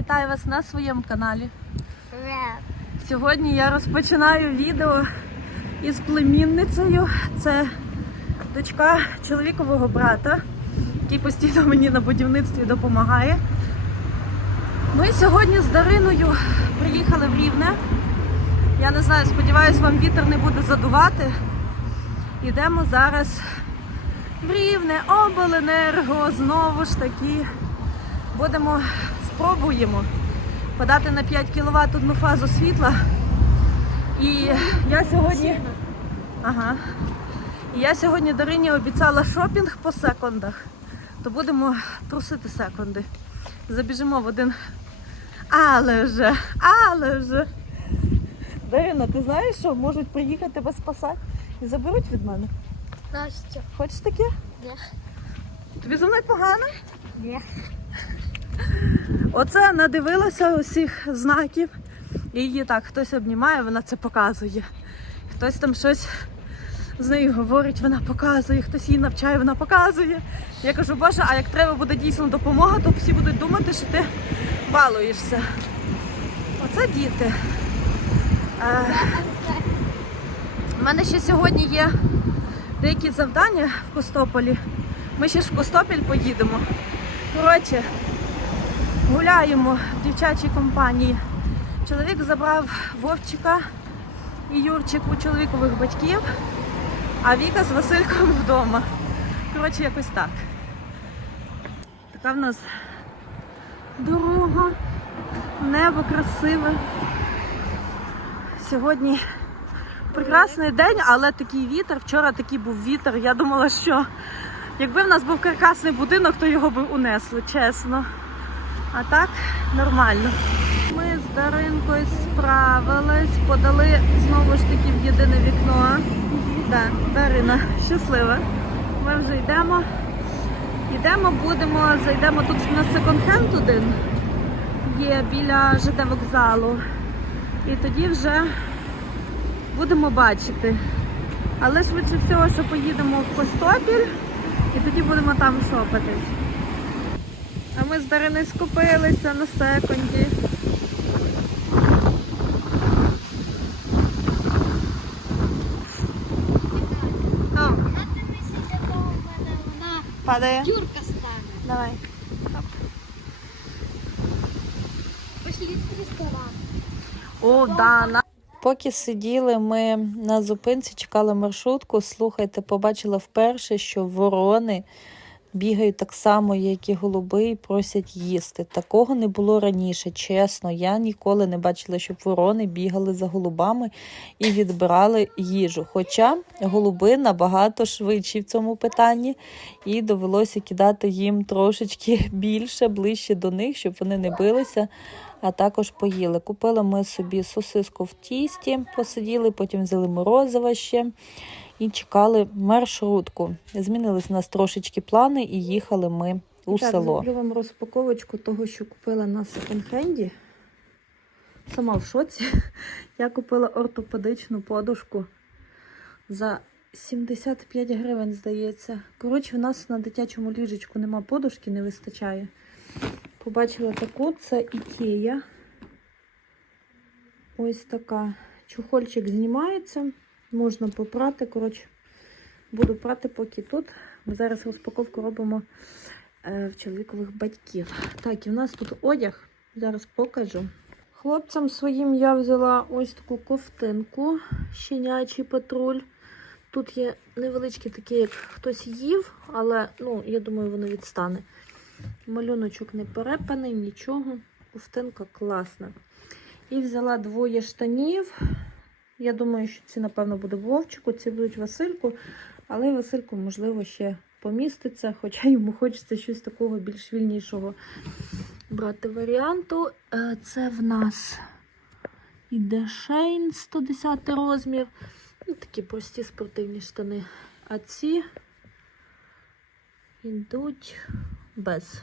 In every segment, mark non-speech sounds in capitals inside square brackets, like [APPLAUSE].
вітаю вас на своєму каналі. Сьогодні я розпочинаю відео із племінницею. Це дочка чоловікового брата, який постійно мені на будівництві допомагає. Ми сьогодні з Дариною приїхали в Рівне. Я не знаю, сподіваюся, вам вітер не буде задувати. Йдемо зараз в Рівне, обленерго, знову ж таки. Будемо, спробуємо подати на 5 кВт одну фазу світла. І я сьогодні. Ага. І я сьогодні Дарині обіцяла шопінг по секундах, то будемо трусити секунди. Забіжимо в один. Але вже, але вже. Дарина, ти знаєш, що можуть приїхати тебе спасати і заберуть від мене? Настя. Хочеш таке? Ні. Тобі зі мною погано? Ні. Оце надивилася усіх знаків. І її так хтось обнімає, вона це показує. Хтось там щось з нею говорить, вона показує, хтось її навчає, вона показує. Я кажу, боже, а як треба буде дійсно допомога, то всі будуть думати, що ти балуєшся. Оце діти. Е, У мене ще сьогодні є деякі завдання в Костополі. Ми ще ж в Костопіль поїдемо. Коротше, гуляємо в дівчачій компанії. Чоловік забрав Вовчика і Юрчик у чоловікових батьків, а Віка з Васильком вдома. Коротше, якось так. Така в нас дорога, небо красиве. Сьогодні прекрасний день, але такий вітер. Вчора такий був вітер. Я думала, що якби в нас був каркасний будинок, то його би унесло, чесно. А так нормально. Ми з Даринкою справились, подали знову ж таки в єдине вікно. Да, Дарина щаслива. Ми вже йдемо. Йдемо, будемо, зайдемо тут у нас секонд-хенд один є біля ЖД вокзалу. І тоді вже будемо бачити. Але швидше всього, що поїдемо в Костопіль і тоді будемо там шопитись. А ми з Дариною скупилися на секунді. Вона падає. Юрка стане. Давай. Пошли в ресторан. О, да, на... Поки сиділи ми на зупинці, чекали маршрутку, слухайте, побачила вперше, що ворони бігають так само, як і голуби, і просять їсти. Такого не було раніше, чесно. Я ніколи не бачила, щоб ворони бігали за голубами і відбирали їжу. Хоча голуби набагато швидші в цьому питанні, і довелося кидати їм трошечки [LAUGHS] більше, ближче до них, щоб вони не билися а також поїли. Купили ми собі сосиску в тісті, посиділи, потім взяли морозиво ще і чекали маршрутку. Змінились у нас трошечки плани і їхали ми у так, село. Зроблю вам розпаковочку того, що купила на секонд-хенді. Сама в шоці. Я купила ортопедичну подушку за 75 гривень, здається. Коротше, в нас на дитячому ліжечку нема подушки, не вистачає. Побачила таку, це Ікея. Ось така. Чухольчик знімається, можна попрати. Коротше, буду прати поки тут. Ми зараз розпаковку робимо е, в чоловікових батьків. Так, і в нас тут одяг. Зараз покажу. Хлопцям своїм я взяла ось таку ковтинку, щенячий патруль. Тут є невеличкі такі, як хтось їв, але ну, я думаю, воно відстане. Малюночок не перепаний, нічого. Ковтинка класна. І взяла двоє штанів. Я думаю, що ці, напевно, буде Вовчику, ці будуть Васильку, але Васильку, можливо, ще поміститься, хоча йому хочеться щось такого більш вільнішого брати варіанту. Е, Це в нас іде Шейн 110 розмір. Ну, такі прості спортивні штани. А ці йдуть без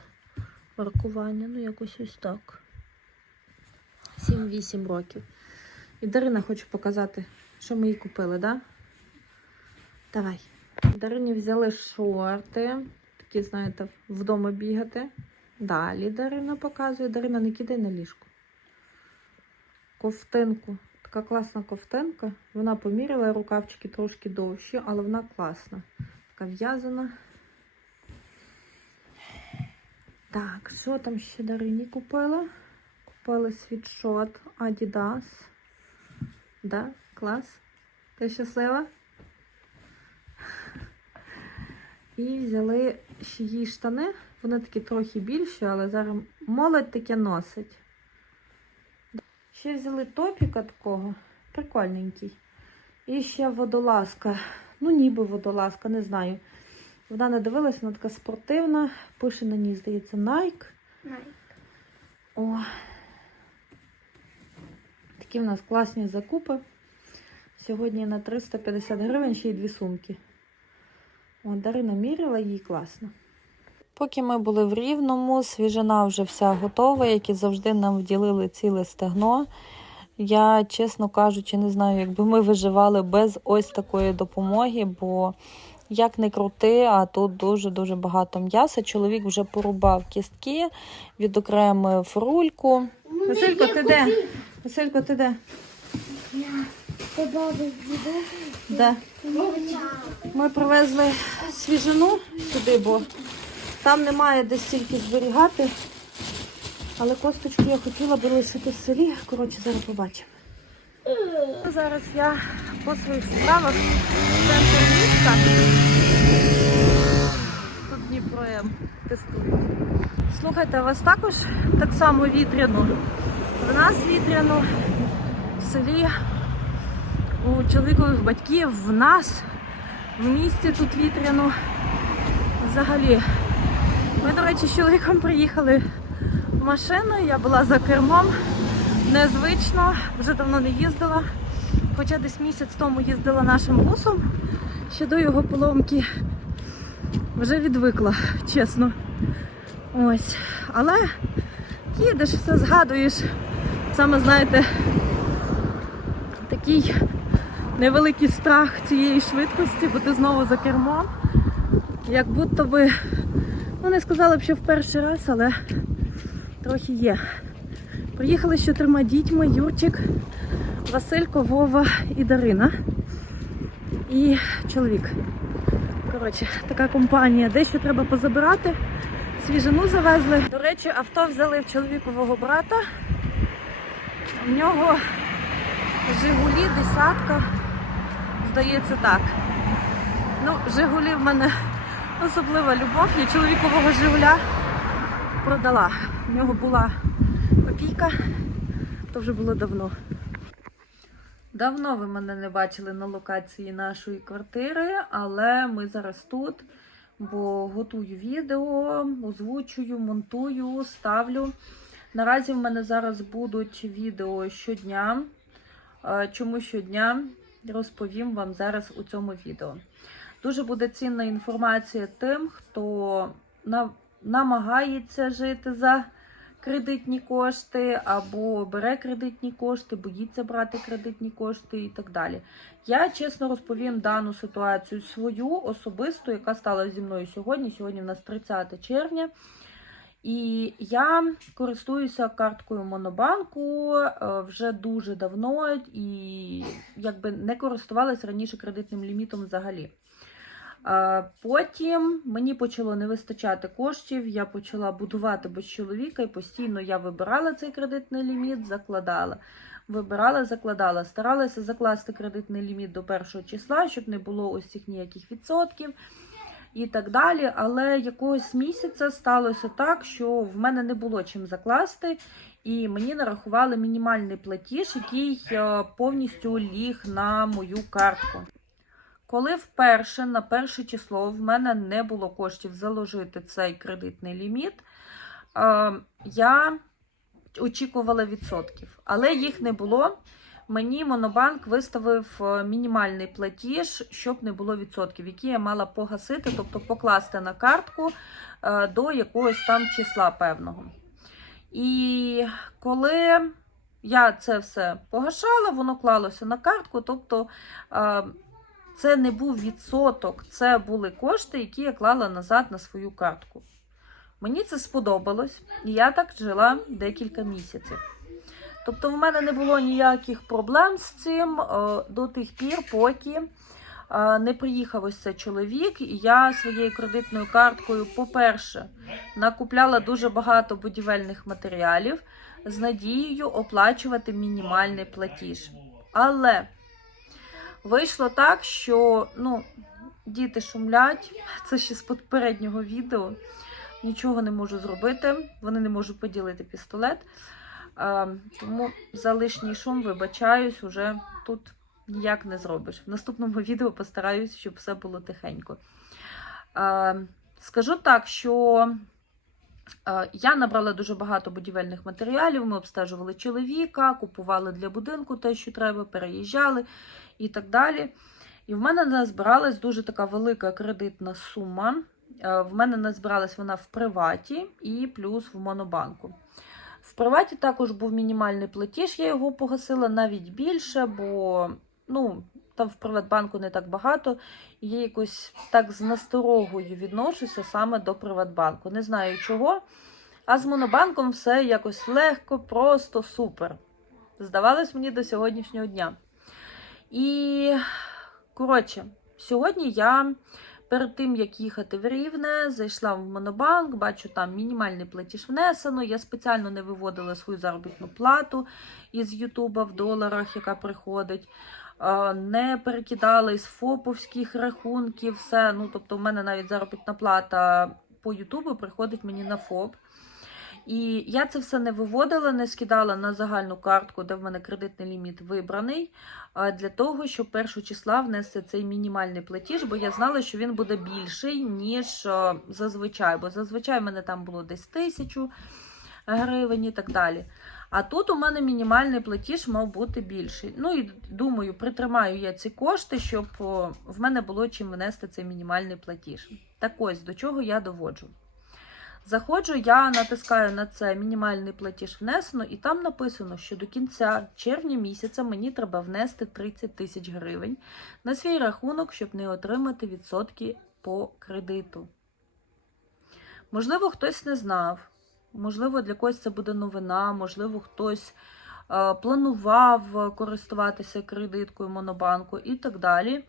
маркування. Ну, якось ось так. 7-8 років. І Дарина хоче показати, що ми їй купили, да? Давай. Дарині взяли шорти. Такі, знаєте, вдома бігати. Далі Дарина показує. Дарина, не кидай на ліжко. Ковтинку. Така класна ковтинка. Вона поміряла рукавчики трошки довші, але вона класна. Така в'язана. Так, що там ще Дарині купила? Купили світшот Adidas. Да, клас. Ти щаслива? І взяли ще їй штани. Вони такі трохи більші, але зараз молодь таке носить. Ще взяли топіка такого, прикольненький. І ще водолазка. Ну, ніби водолазка, не знаю. Вона не дивилась, вона така спортивна. Пише на ній, здається, Nike. О. Такі в нас класні закупи. Сьогодні на 350 гривень ще й дві сумки. О, Дарина міряла, їй класно. Поки ми були в Рівному, свіжина вже вся готова, як і завжди нам вділили ціле стегно. Я, чесно кажучи, не знаю, якби ми виживали без ось такої допомоги, бо як не крути, а тут дуже-дуже багато м'яса. Чоловік вже порубав кістки, відокремив рульку. Василько, ти де? Василько, ти де? Де? Ми привезли свіжину сюди, бо там немає де стільки зберігати. Але косточку я хотіла би лишити в селі. Коротше, зараз побачимо. Зараз я по своїх справах в центр міста. Тут Дніпро тестую. Слухайте, у вас також так само вітряно. В нас вітряно в селі у чоловікових батьків, в нас, в місті тут вітряно. Взагалі. Ми, до речі, з чоловіком приїхали машиною, я була за кермом. Незвично, вже давно не їздила. Хоча десь місяць тому їздила нашим бусом ще до його поломки. Вже відвикла, чесно. Ось. Але їдеш, все згадуєш. Саме знаєте, такий невеликий страх цієї швидкості, бо ти знову за кермом. Як будто би, ну не сказала б, що в перший раз, але трохи є. Приїхали з чотирма дітьми, Юрчик, Василько, Вова і Дарина. І чоловік. Коротше, така компанія. Дещо треба позабирати. Свіжину завезли. До речі, авто взяли в чоловікового брата. У нього Жигулі, десятка. Здається так. Ну, Жигулі в мене особлива любов. Я чоловікового Жигуля продала. У нього була копійка, то вже було давно. Давно ви мене не бачили на локації нашої квартири, але ми зараз тут, бо готую відео, озвучую, монтую, ставлю. Наразі в мене зараз будуть відео щодня. Е, Чому щодня розповім вам зараз у цьому відео. Дуже буде цінна інформація тим, хто намагається жити за кредитні кошти, або бере кредитні кошти, боїться брати кредитні кошти і так далі. Я чесно розповім дану ситуацію свою особисту, яка стала зі мною сьогодні. Сьогодні в нас 30 червня. І я користуюся карткою Монобанку е, вже дуже давно і якби не користувалася раніше кредитним лімітом взагалі. Е, Потім мені почало не вистачати коштів, я почала будувати без чоловіка, і постійно я вибирала цей кредитний ліміт, закладала. Вибирала, закладала, старалася закласти кредитний ліміт до першого числа, щоб не було ось цих ніяких відсотків і так далі. Але якогось місяця сталося так, що в мене не було чим закласти, і мені нарахували мінімальний платіж, який е, повністю ліг на мою картку. Коли вперше на перше число в мене не було коштів заложити цей кредитний ліміт, е, я очікувала відсотків, але їх не було. Мені Монобанк виставив е, мінімальний платіж, щоб не було відсотків, які я мала погасити, тобто покласти на картку е, до якогось там числа певного. І коли я це все погашала, воно клалося на картку, тобто е, це не був відсоток, це були кошти, які я клала назад на свою картку. Мені це сподобалось, і я так жила декілька місяців. Тобто, в мене не було ніяких проблем з цим е, до тих пір, поки е, не приїхав ось цей чоловік, і я своєю кредитною карткою, по-перше, накупляла дуже багато будівельних матеріалів з надією оплачувати мінімальний платіж. Але вийшло так, що ну, діти шумлять, це ще з попереднього відео. Нічого не можу зробити, вони не можуть поділити пістолет. А, тому за лишній шум вибачаюсь, уже тут ніяк не зробиш. В наступному [LAUGHS] відео постараюсь, щоб все було тихенько. Скажу так, що Е, Я набрала дуже багато будівельних матеріалів. Ми обстежували чоловіка, купували для будинку те, що треба, переїжджали і так далі. І в мене назбиралась дуже така велика кредитна сума. Е, В мене назбиралась вона в приваті і плюс в монобанку. Приваті також був мінімальний платіж, я його погасила навіть більше, бо ну, там в Приватбанку не так багато. Я якось так з насторогою відношуся саме до Приватбанку. Не знаю чого. А з Монобанком все якось легко, просто супер. Здавалось мені до сьогоднішнього дня. І, коротше, сьогодні я перед тим, як їхати в Рівне, зайшла в Монобанк, бачу, там мінімальний платіж внесено. Я спеціально не виводила свою заробітну плату із Ютуба в доларах, яка приходить. Не перекидала із ФОПовських рахунків, все. Ну, тобто, в мене навіть заробітна плата по Ютубу приходить мені на ФОП. І я це все не виводила, не скидала на загальну картку, де в мене кредитний ліміт вибраний, для того, щоб першого числа внести цей мінімальний платіж, бо я знала, що він буде більший, ніж зазвичай. Бо зазвичай в мене там було десь тисячу гривень і так далі. А тут у мене мінімальний платіж мав бути більший. Ну і думаю, притримаю я ці кошти, щоб в мене було чим внести цей мінімальний платіж. Так ось до чого я доводжу. Заходжу, я натискаю на це мінімальний платіж внесено, і там написано, що до кінця червня місяця мені треба внести 30 тисяч гривень на свій рахунок, щоб не отримати відсотки по кредиту. Можливо, хтось не знав, можливо, для когось це буде новина, можливо, хтось е, планував користуватися кредиткою Монобанку і так далі.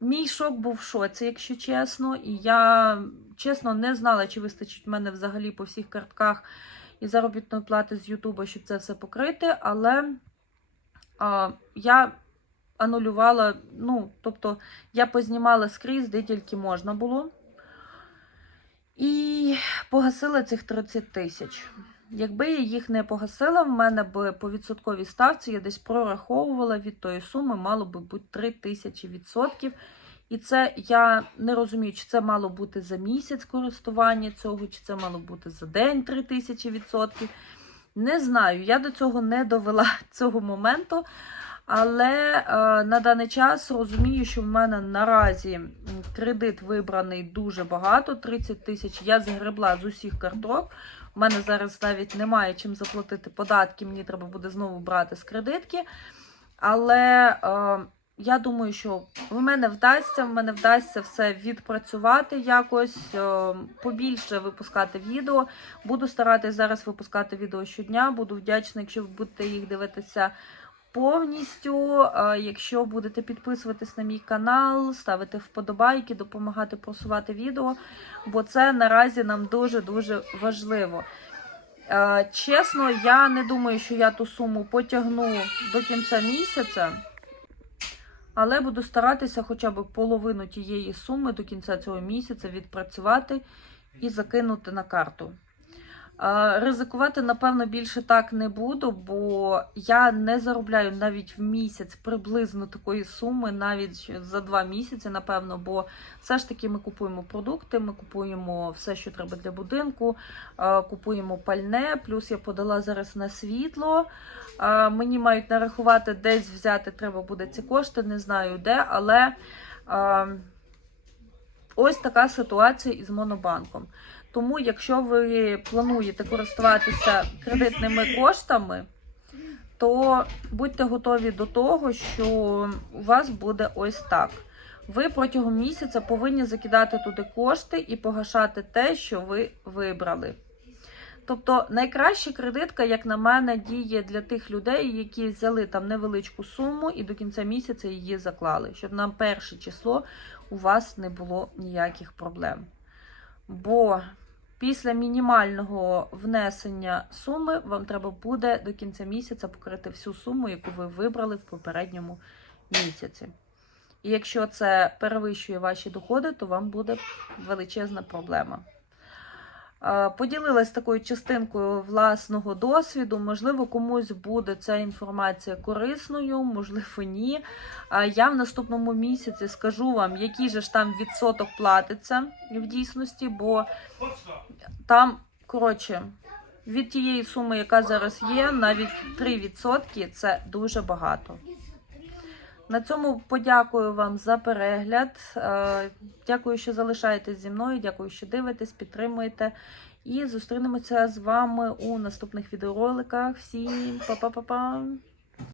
Мій шок був в шоці, якщо чесно, і я чесно не знала, чи вистачить в мене взагалі по всіх картках і заробітної плати з Ютуба, щоб це все покрити. Але а, я анулювала, ну, тобто я познімала скрізь, де тільки можна було. І погасила цих 30 тисяч. Якби я їх не погасила, в мене б по відсотковій ставці я десь прораховувала від тої суми, мало би бути 3 тисячі відсотків. І це я не розумію, чи це мало бути за місяць користування цього, чи це мало бути за день 3 тисячі відсотків. Не знаю, я до цього не довела [LAUGHS] цього моменту. Але е, на даний час розумію, що в мене наразі кредит вибраний дуже багато 30 тисяч. Я згребла з усіх карток. У мене зараз навіть немає чим заплатити податки, мені треба буде знову брати з кредитки. Але е, я думаю, що в мене вдасться, в мене вдасться все відпрацювати якось, е, побільше випускати відео. Буду старатися зараз випускати відео щодня. Буду вдячна, якщо ви будете їх дивитися повністю. Якщо будете підписуватись на мій канал, ставити вподобайки, допомагати просувати відео, бо це наразі нам дуже-дуже важливо. Чесно, я не думаю, що я ту суму потягну до кінця місяця, але буду старатися хоча б половину тієї суми до кінця цього місяця відпрацювати і закинути на карту. Ризикувати, напевно, більше так не буду, бо я не заробляю навіть в місяць приблизно такої суми, навіть за два місяці, напевно, бо все ж таки ми купуємо продукти, ми купуємо все, що треба для будинку, купуємо пальне, плюс я подала зараз на світло. Мені мають нарахувати, десь взяти треба буде ці кошти, не знаю де, але ось така ситуація із монобанком. Тому, якщо ви плануєте користуватися кредитними коштами, то будьте готові до того, що у вас буде ось так. ви протягом місяця повинні закидати туди кошти і погашати те, що ви вибрали. Тобто найкраща кредитка, як на мене, діє для тих людей, які взяли там невеличку суму і до кінця місяця її заклали, щоб на перше число у вас не було ніяких проблем. Бо після мінімального внесення суми вам треба буде до кінця місяця покрити всю суму, яку ви вибрали в попередньому місяці. І якщо це перевищує ваші доходи, то вам буде величезна проблема. Поділилась такою частинкою власного досвіду. Можливо, комусь буде ця інформація корисною, можливо, ні. Я в наступному місяці скажу вам, який же ж там відсоток платиться в дійсності, бо там, коротше, від тієї суми, яка зараз є, навіть 3% це дуже багато. На цьому подякую вам за перегляд. Е, Дякую, що залишаєтесь зі мною. Дякую, що дивитесь, підтримуєте. І зустрінемося з вами у наступних відеороликах. Всім па-па-па-па!